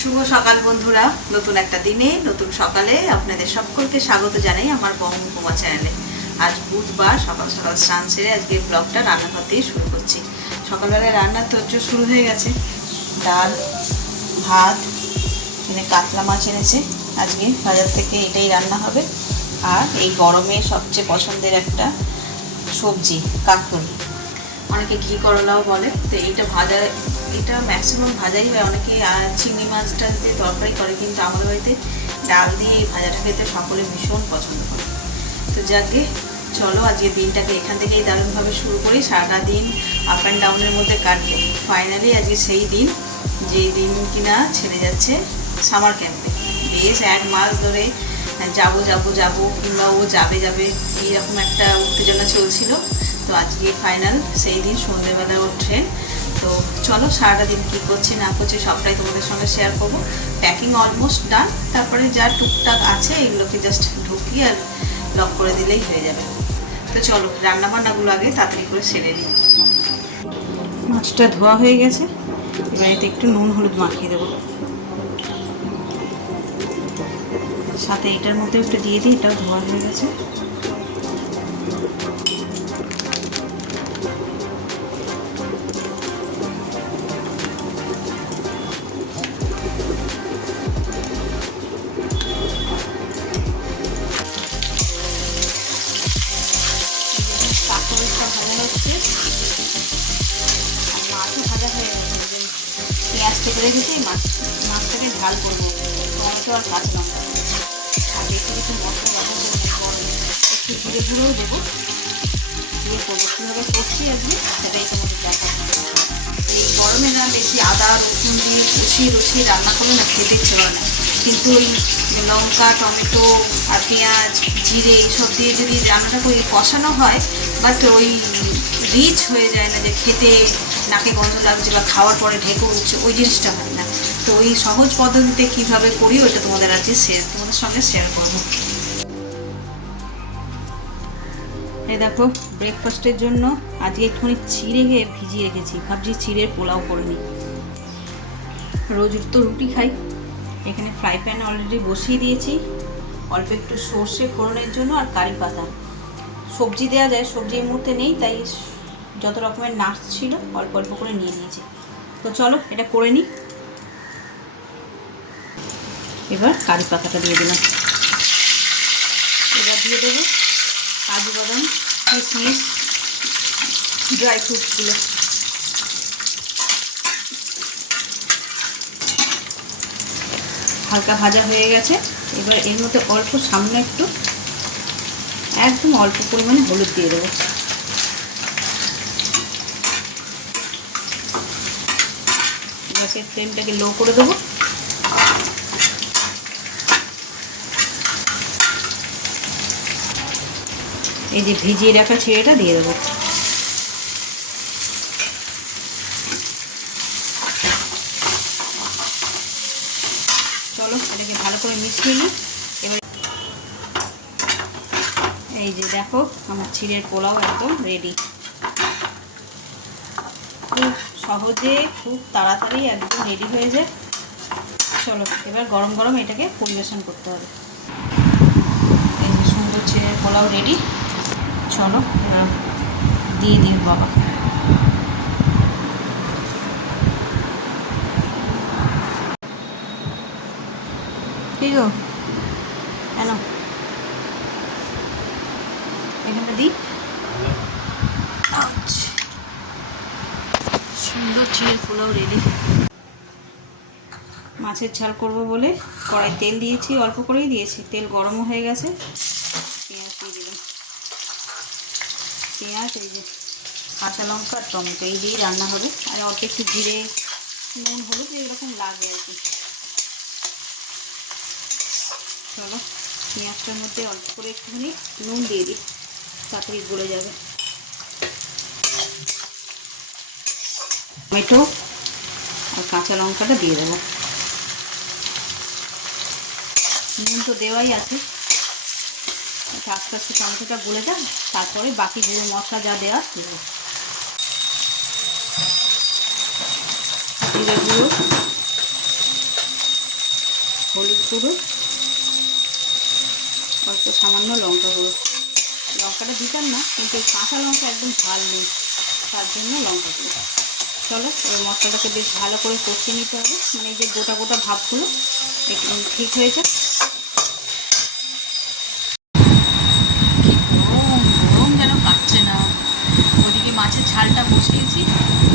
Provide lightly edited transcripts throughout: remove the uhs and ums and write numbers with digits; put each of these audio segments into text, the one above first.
শুভ সকাল বন্ধুরা, নতুন একটা দিনে নতুন সকালে আপনাদের সকলকে স্বাগত জানাই আমার বঙ্গকুমা চ্যানেলে। আজ বুধবার, সকাল সকাল স্নান সেরে আজকে ব্লগটা রান্নাঘর দিয়ে শুরু করছি। সকালবেলায় রান্নার তোড়জোড় শুরু হয়ে গেছে। ডাল, ভাত, এখানে কাতলা মাছ এনেছে, আজকে বাজার থেকে এটাই রান্না হবে। আর এই গরমে সবচেয়ে পছন্দের একটা সবজি কাঁকরোল, অনেকে ঘি করলাও বলে। তো এইটা ভাজা, এটা ম্যাক্সিমাম ভাজাই হয়। অনেকে চিংড়ি মাছটা দিয়ে তরকারি করে, কিন্তু আমাদের বাড়িতে ডাল দিয়ে এই ভাজাটা খেতে সকলে ভীষণ পছন্দ করে। তো যাকে চলো আজকে দিনটাকে এখান থেকেই দারুণভাবে শুরু করি। সারাটা দিন আপ অ্যান্ড ডাউনের মধ্যে কাটলে ফাইনালি আজকে সেই দিন, যেই দিন কিনা ছেড়ে যাচ্ছে সামার ক্যাম্পে। বেশ 1 মাস ধরে যাবো যাবো যাবো কিংবা ও যাবে যাবে এইরকম একটা উত্তেজনা চলছিল। তো আজকে ফাইনাল সেই দিন, সন্ধ্যেবেলা ওর ট্রেন। তো চলো সারাটা দিন কী করছি না করছি সবটাই তোমাদের সঙ্গে শেয়ার করবো। প্যাকিং অলমোস্ট ডান, তারপরে যা টুকটাক আছে এগুলোকে জাস্ট ঢুকিয়ে আর লক করে দিলেই হয়ে যাবে। তো চলো রান্নাবান্নাগুলো আগে তাড়াতাড়ি করে সেরে নিই। মাছটা ধোয়া হয়ে গেছে, এবার এতে একটু নুন হলুদ মাখিয়ে দেবো। সাথে এটার মধ্যে একটু দিয়ে দিই, এটাও ধোয়া হয়ে গেছে। কাঁকরোলটা ভাজা হচ্ছে আর মাছও ভাজা হয়ে গেছে। পেঁয়াজ কেটে রেখেছি, মাছটাকে ঝাল করবো টমেটো আর কাঁচা লঙ্কা। আর বেশি কিছু মশলা ব্যবহার করবো, একটু জিরে গুঁড়োও দেবো, দিয়ে করবো। কীভাবে করছি আজকে সেটাই তোমাদের দেখাবো। এই গরমে না বেশি আদা রসুন দিয়ে কষিয়ে রান্না করলে না খেতে ইচ্ছে করে না, কিন্তু ওই লঙ্কা টমেটো আর পেঁয়াজ জিরে এইসব দিয়ে যদি রান্নাটা করে কষানো হয়, বাট ওই রিচ হয়ে যায় না, যে খেতে নাকে গন্ধ লাগছে বা খাওয়ার পরে ঢেকে উঠছে, ওই জিনিসটা হয় না। তো ওই সহজ পদ্ধতিতে কীভাবে করি ওইটা তোমাদের আজকে তোমাদের সঙ্গে শেয়ার করবো। এই দেখো ব্রেকফাস্টের জন্য আজকে একটুখানি চিড়ে ভিজিয়ে রেখেছি, ভাবছি চিড়ের পোলাও করে নিই। রোজ তো রুটি খাই। এখানে ফ্রাই প্যান অলরেডি বসিয়ে দিয়েছি, অল্প একটু সর্ষে ফোড়নের জন্য আর কারি পাতা। সবজি দেওয়া যায়, সবজি এই মুহূর্তে নেই, তাই যত রকমের নাটস ছিল অল্প অল্প করে নিয়ে নিয়েছি। তো চলো এটা করে নিই। এবার কারি পাতাটা দিয়ে দিলাম, এবার দিয়ে দেবো কাজু বাদাম কিশমিশ ড্রাই ফ্রুটসগুলো। হালকা ভাজা হয়ে গেছে, এবার এর মধ্যে অল্প সামনে একদম অল্প পরিমাণে হলুদ দিয়ে দেবো। গ্যাসের ফ্লেমটাকে লো করে দেবো। এই যে ভিজিয়ে রাখা চিড়েটা দিয়ে দেবো। চলো এটাকে ভালো করে মিশিয়ে নিই। এবার এই যে দেখো আমার চিড়ের পোলাও একদম রেডি। খুব সহজে খুব তাড়াতাড়ি একদম রেডি হয়ে যায়। চলো এবার গরম গরম এটাকে পরিবেশন করতে হবে। এই যে সুন্দর চিড়ের পোলাও রেডি। চলো দিয়ে দিই বাবা। কি গো কেন এখানটা দিই। সুন্দর চিড়ের পোলাও রেডি। মাছের ঝাল করবো বলে কড়াই তেল দিয়েছি, অল্প করেই দিয়েছি, তেল গরমও হয়ে গেছে। পেঁয়াজ দিয়ে দিলাম, পেঁয়াজ এই যে কাঁচা লঙ্কা আর টমেটো এই দিয়েই রান্না হবে। আর অল্প একটু জিরে নুন হলুদ এরকম লাগে আর কি। চলো পেঁয়াজটার মধ্যে অল্প করে একটুখানি নুন দিয়ে দিই, তাড়াতাড়ি গলে যাবে। টমেটো আর কাঁচা লঙ্কাটা দিয়ে দেবো। নুন তো দেওয়াই আছে, আস্তে আস্তে টমেটোটা গলে যাক, তারপরে বাকি গুঁড়ো মশলা যা দেওয়া দেবো। জিরে গুঁড়ো গুঁড়ো, অল্প সামান্য লঙ্কা গুঁড়ো। লঙ্কাটা দিতাম না, কিন্তু কাঁচা লঙ্কা একদম ঝাল নেই, তার জন্য লঙ্কা গুঁড়ো। চলো এই মশলাটাকে বেশ ভালো করে কষিয়ে নিতে হবে, মানে এই যে গোটা গোটা ভাবগুলো একটু ঠিক হয়েছে। গরম যেন কাটছে না। ওদিকে মাছের ঝালটা বসিয়েছি,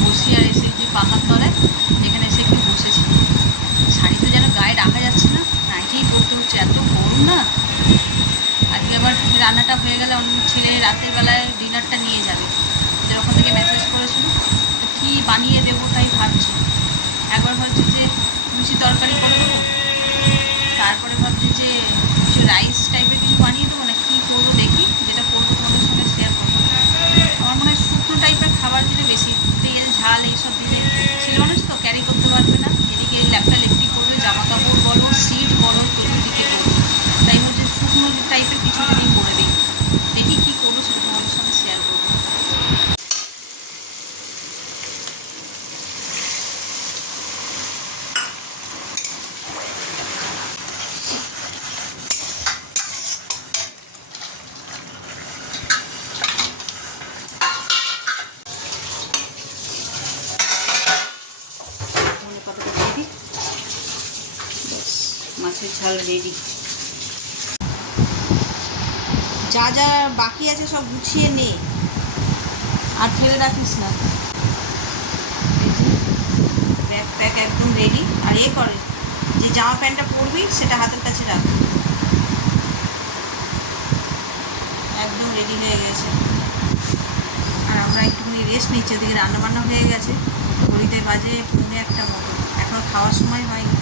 বসিয়ে আর এসে যে পাখার তলায় যেখানে এসে একটু বসেছি। শাড়ি তো যেন গায়ে রাখা যাচ্ছে না, নাইটেই পরতে হচ্ছে, এত গরম না। আজকে আবার রান্নাটা হয়ে গেলে অন্য ছেলে রাতের বেলায় ডিনারটা নিয়ে যাবে, ওদের ওখান থেকে মেসেজ করেছিল। কী বানিয়ে দেবো তাই ভাবছি। একবার ভাবছি যে লুচি তরকারি করে দেবো, তারপরে ভাবছি যে কিছু রাইস টাইপের কিছু বানিয়ে দেবো, না কী করবো দেখি, যেটা করবো তোমাদের সঙ্গে শেয়ার করবো। আমার মনে হয় শুকনো টাইপের খাবার দিলে বেশি তেল ঝাল এইসব দিলে ছেলে মানুষ তো ক্যারি করতে পারবে না, এদিকে ল্যাপটা লেপটি করবে, জামা কাপড় বলো, সিট বলো, চতুর্দিকে করবে। তাই হচ্ছে শুকনো টাইপের কিছু যদি করে দিই, দেখি কী করবো সেটা তোমাদের সঙ্গে শেয়ার করবো। মাছের ঝাল রেডি। যা যা বাকি আছে সব গুছিয়ে নে, আর ফেলে রাখিস না। ব্যাগ প্যাক একদম রেডি। আর করে যে জামা প্যান্টটা পরবি সেটা হাতের কাছে রাখ, একদম রেডি হয়ে গেছে। আর আমরা একটুখানি রেস্ট নিচ্ছি, ওদিকে রান্নাবান্না হয়ে গেছে, ঘড়িতে বাজে 1:45 মতো, এখনও খাওয়ার সময় হয়নি।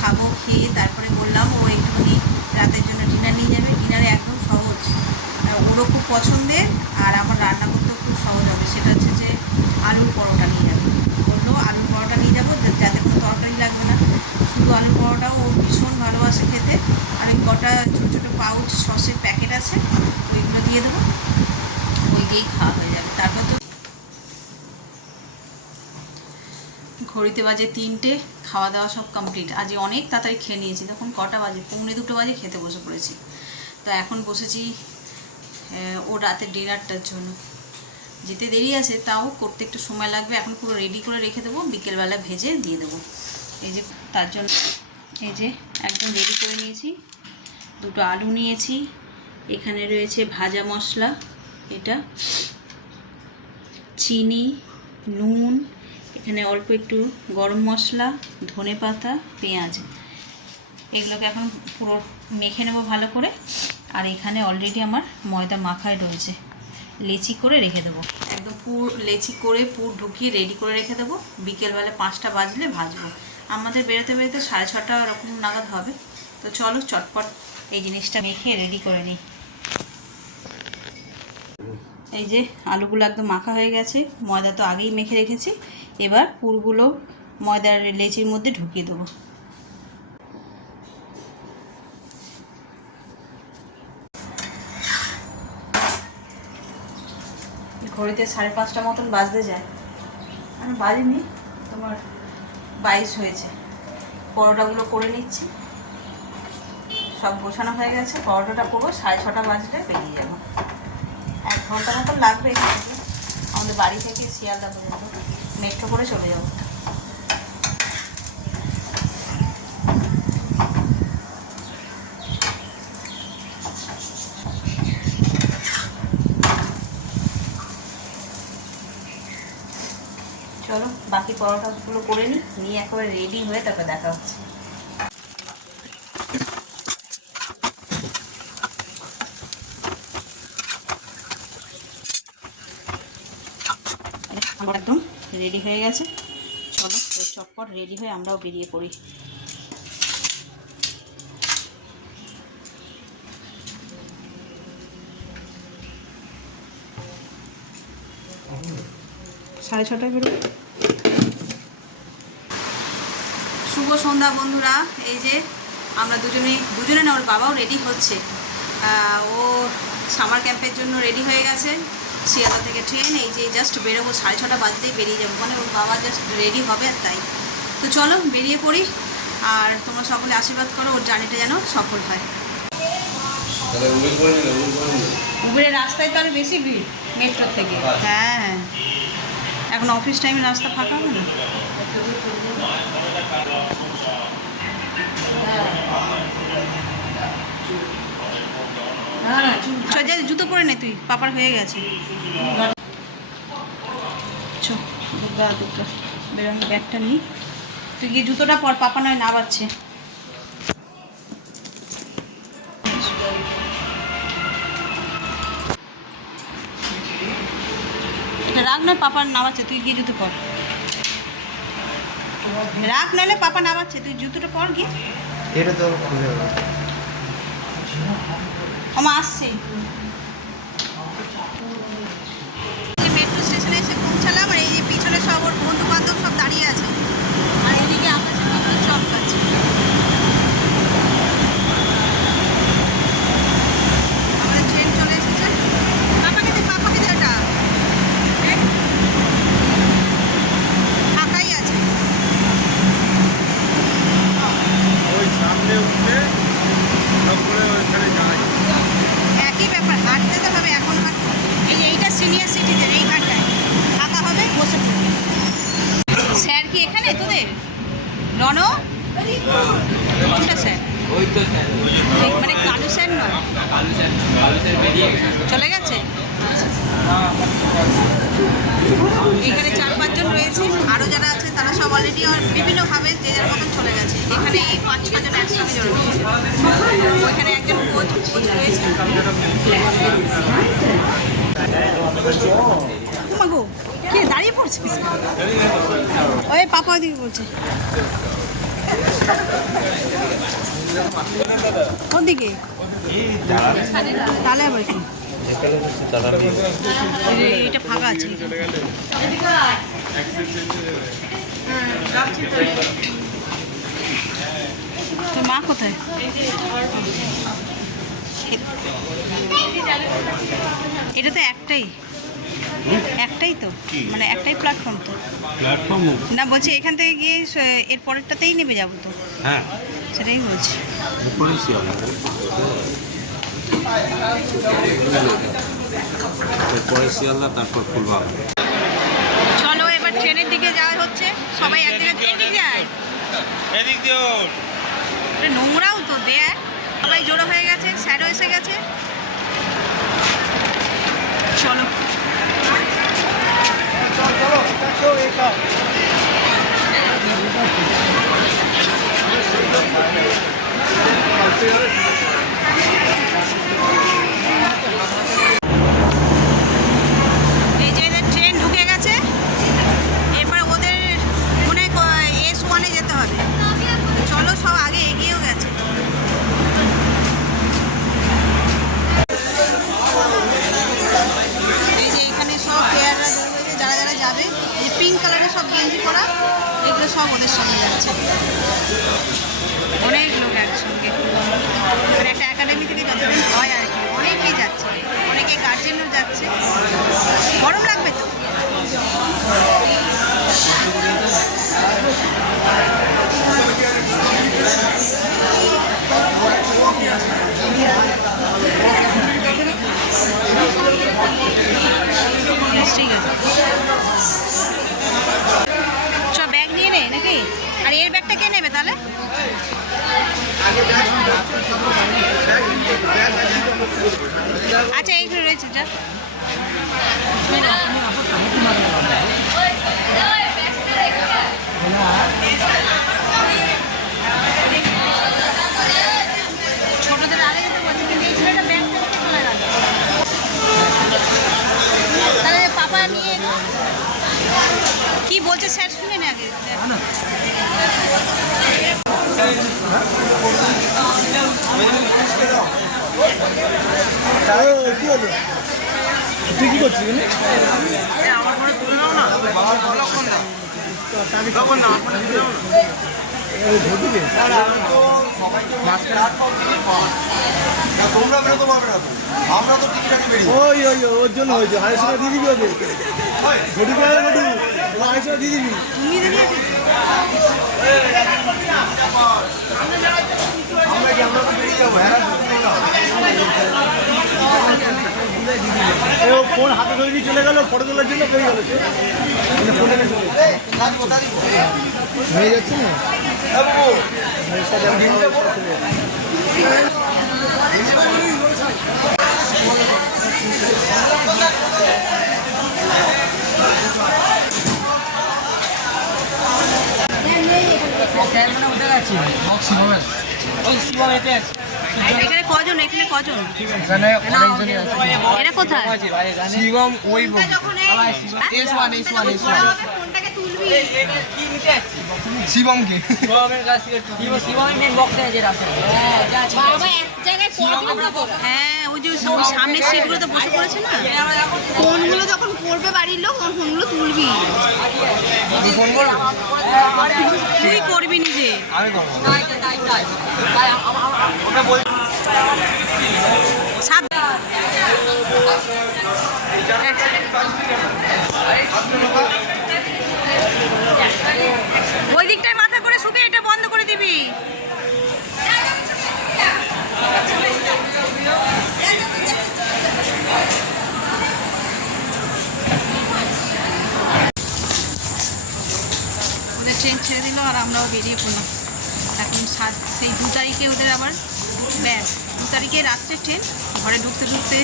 খাবো, খেয়ে তারপরে বললাম ও একটুখানি রাতের জন্য ডিনার নিয়ে যাবে। ডিনারে একদম সহজ, ওরও খুব পছন্দের, আর আমার রান্না করতেও খুব সহজ হবে। সেটা হচ্ছে যে আলুর পরোটা নিয়ে যাবে। বললো আলুর পরোটা নিয়ে যাবো, যাতে কোনো তরকারি লাগবে না, শুধু আলুর পরোটাও ও ভীষণ ভালোবাসে খেতে। আর ওই কটা ছোটো ছোটো পাউচ সসের প্যাকেট আছে, ওইগুলো দিয়ে দেবো, ওই দিয়েই খাওয়া হয়ে যাবে। তারপর তো ঘড়িতে বাজে 3টে, খাওয়া দাওয়া সব কমপ্লিট। আজ অনেক তাড়াতাড়ি খেয়ে নিয়েছি, তখন কটা বাজে, 1:45 বাজে খেতে বসে পড়েছি। তো এখন বসেছি ও রাতের ডিনারটার জন্য। যেতে দেরি আছে, তাও করতে একটু সময় লাগবে। এখন পুরো রেডি করে রেখে দেবো, বিকেলবেলা ভেজে দিয়ে দেবো। এই যে তার জন্য এই যে একদম রেডি করে নিয়েছি। 2টো আলু নিয়েছি, এখানে রয়েছে ভাজা মশলা, এটা চিনি, নুন, এখানে অল্প একটু গরম মশলা, ধনে পাতা, পেঁয়াজ, এগুলোকে এখন পুরো মেখে নেব ভালো করে। আর এখানে অলরেডি আমার ময়দা মাখায় রয়েছে, লেচি করে রেখে দেবো, একদম পুর লেচি করে পুর ঢুকিয়ে রেডি করে রেখে দেবো। বিকেলবেলা 5টা বাজলে ভাজবো। আমাদের বেরোতে বেরোতে 6:30 এরকম নাগাদ হবে। তো চলো চটপট এই জিনিসটা মেখে রেডি করে নিই। এই যে আলুগুলো একদম মাখা হয়ে গেছে, ময়দা তো আগেই মেখে রেখেছি। এবার পুরগুলো ময়দার লেচির মধ্যে ঢুকিয়ে দেবো। ঘড়িতে 5:30 মতন বাজতে যায়, আমি বাজিনি, তোমার 22 হয়েছে। পরোটাগুলো করে নিচ্ছি, সব গোছানো হয়ে গেছে। পরোটাটা করবো 6:30 বাজলে বেরিয়ে যাবো। 1 ঘন্টা মতন লাগবে এখান থেকে, আমাদের বাড়ি থেকে শিয়ালদা পর্যন্ত মেট্রো করে চলে যাবো। চলো বাকি পরোটাগুলো করে নিয়ে একেবারে রেডি হয়ে তারপর দেখা হচ্ছে। একদম রেডি হয়ে গেছে, চলো চটপট রেডি হয়ে আমরাও বেরিয়ে পড়ি। 6:30 বেরোবে। শুভ সন্ধ্যা বন্ধুরা। এই যে আমরা দুজনে না, ওর বাবাও রেডি হচ্ছে। ও সামার ক্যাম্পের জন্য রেডি হয়ে গেছে, শিয়ালদা থেকে ট্রেন। এই যে জাস্ট বেরোবো, 6:30 বাজতেই বেরিয়ে যাবো, মানে ওর বাবা জাস্ট রেডি হবে আর তাই। তো চলো বেরিয়ে পড়ি। আর তোমরা সকলে আশীর্বাদ করো ওর জার্নিটা যেন সফল হয়। উবেরের রাস্তায় তো আরো বেশি ভিড় মেট্রোর থেকে। হ্যাঁ, এখন অফিস টাইমে রাস্তা ফাঁকা হবে না। জুতো পরে নে, তুই পাপার হয়ে গেছে। বেরোনি ব্যাগটা নিই, তুই গিয়ে জুতোটা পর, পাপা নয় না বাচ্ছে। এটা রাখ, নয় পাপা নামাচ্ছে, তুই গিয়ে জুতো পর। রাখ, নাহলে পাপা নামাচ্ছে, তুই জুতোটা পর গিয়ে। এটা তো খুলে হবে। আমার আসছে। মেট্রো স্টেশনে এসে পৌঁছালাম, আর এই যে পিছনে সব ওর বন্ধু বান্ধব সব দাঁড়িয়ে আছে, আর এদিকে আকাশে চপ খাচ্ছে। আমাদের ট্রেন চলে এসেছে। পাপাকে দে ওটা, ফাঁকাই আছে। ওই সামনে উঠে তারপরে ওইখানে যাই। একই ব্যাপার, হাঁটতে তো হবে এখন। এইটা সিনিয়র সিটিজেন, এই ঘাটটায় ফাঁকা হবে, বসে পড়বে। স্যার কি এখানে তোদের? রণ কোনটা স্যার? ওই তো স্যার, মানে কালু স্যার নয়, চলে গেছে। এখানে 4-5 জন রয়েছে, আরও যারা আছে তারা সব অলরেডি বিভিন্নভাবে যে যার মতন চলে গেছে। এখানে এই 5-6 জন একসঙ্গে জড়ো হয়েছে। ওইখানে একজন কোচ রয়েছে। মাগো কি দাঁড়িয়ে পড়ছিস? ওই পাপা ওইদিকে বলছে, ওদিকে তাহলে আবার কি এটা ফাঁকা আছে। তোর মা কোথায়? এটা তো একটাই তো, মানে একটাই প্ল্যাটফর্ম তো। প্ল্যাটফর্ম না, বলছি এখান থেকে গিয়ে এর পরেরটাতেই নেমে যাবো তো। হ্যাঁ, সেটাই বলছি। শিয়ালদা তারপর ফুলবাগান। চলো এবার ট্রেনের দিকে যাওয়া হচ্ছে, সবাই এক জায়গায় এদিক যায়। এদিক দিয়ে এটা নোংরাও তো দেয়। সবাই জড়ো হয়ে গেছে, স্যারও এসে গেছে। চলো এই যে ট্রেন ঢুকে গেছে, এরপর ওদের মনে হয় S1-এ যেতে হবে। চলো, সব আগে এগিয়েও গেছে। এই যে এখানে সব প্লেয়াররা হয়েছে, যারা যারা যাবে, এই পিঙ্ক কালারের সব গেঞ্জি পরা, এগুলো সব ওদের সঙ্গে যাচ্ছে। অনেক লোক একসঙ্গে, মানে একটা একাডেমি থেকে যতদিন হয় আর কি, অনেকেই যাচ্ছে, অনেকে গার্জেনও যাচ্ছে। গরম লাগবে তো। ঠিক আছে, চ ব্যাগ নিয়ে নে নাকি। আর এর ব্যাগটা কে নেবে তাহলে? আচ্ছা, এইগুলো রয়েছে, যা। ছোটদের আগে যেতে বলছে, কিন্তু এই ছেলেটা ব্যাগটা নিয়ে চলে গেল। তাহলে পাপা নিয়ে কি বলছে স্যার শুনে না আগে। কি হলো? তুই কি করছিস? আমার ফোনে তুলে নাও না, আমরা তো টিকিট আগে বেরিয়ে ওই ওর জন্য হয়েছে। হারের সময় দিয়ে দিবি ওকে। ঘটি আড়াইশো দিয়ে দিবি। তুমি দেখি ও ফোন হাতে ধরে নিয়ে চলে গেল ফটো তোলার জন্য পেয়ে গেল ফোনে হয়ে যাচ্ছে না এখানে কজন এখানে অনেকজনই আছে এটা কোথায় শিবম ওই শিবমকে হ্যাঁ ওই যে সামনের সিটগুলো তো বসে পড়েছে না ফোনগুলো যখন করবে বাড়ির লোক তখন ফোনগুলো তুলবি ফোন করো তুই করবি নিজে আমি করবো ওই দিকটায় মাথা করে শুকে এটা বন্ধ করে দিবি ওদের ট্রেন ছেড়ে দিল আর আমরাও বেরিয়ে পড়লাম এখন সেই 2 তারিখে ওদের আবার ব্যাস 2 তারিখে রাত্রে ট্রেন ঘরে ঢুকতে ঢুকতে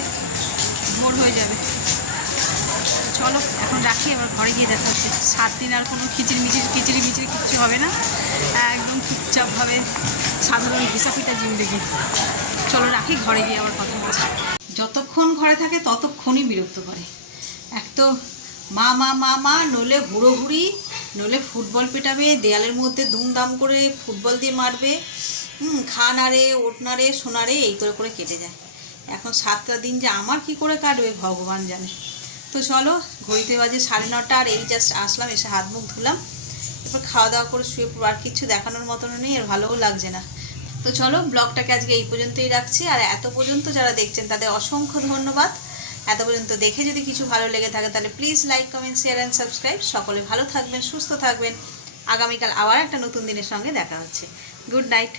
ভোর হয়ে যাবে চলো এখন রাখি আবার ঘরে গিয়ে দেখা হচ্ছে 7 দিন আর কোনো খিচিড়ি মিচিড়ি কিচ্ছু হবে না একদম চুপচাপভাবে সাধারণ ঘিসাপিটা জিন্দেগি চলো রাখি ঘরে গিয়ে আবার কথা বলছি যতক্ষণ ঘরে থাকে ততক্ষণই বিরক্ত করে এক তো মা মা মা মা নইলে হুড়োহুড়ি নইলে ফুটবল পেটাবে দেয়ালের মধ্যে ধুমধাম করে ফুটবল দিয়ে মারবে খা নাড়ে ওট নাড়ে সোনারে এই করে করে কেটে যায় এখন 7টা দিন যে আমার কি করে কাটবে ভগবান জানে তো চলো ঘড়িতে বাজে 9:30 আর এই জাস্ট আসলাম এসে হাত মুখ ধুলাম এরপর খাওয়া দাওয়া করে শুয়ে পড়বো আর কিছু দেখানোর মতন নেই আর ভালোও লাগছে না তো চলো ব্লগটাকে আজকে এই পর্যন্তই রাখছি আর এত পর্যন্ত যারা দেখছেন তাদের অসংখ্য ধন্যবাদ এত পর্যন্ত দেখে যদি কিছু ভালো লেগে থাকে তাহলে please like comment share and subscribe সকলে ভালো থাকবেন সুস্থ থাকবেন আগামীকাল আবার একটা নতুন দিনের সঙ্গে দেখা হচ্ছে গুড নাইট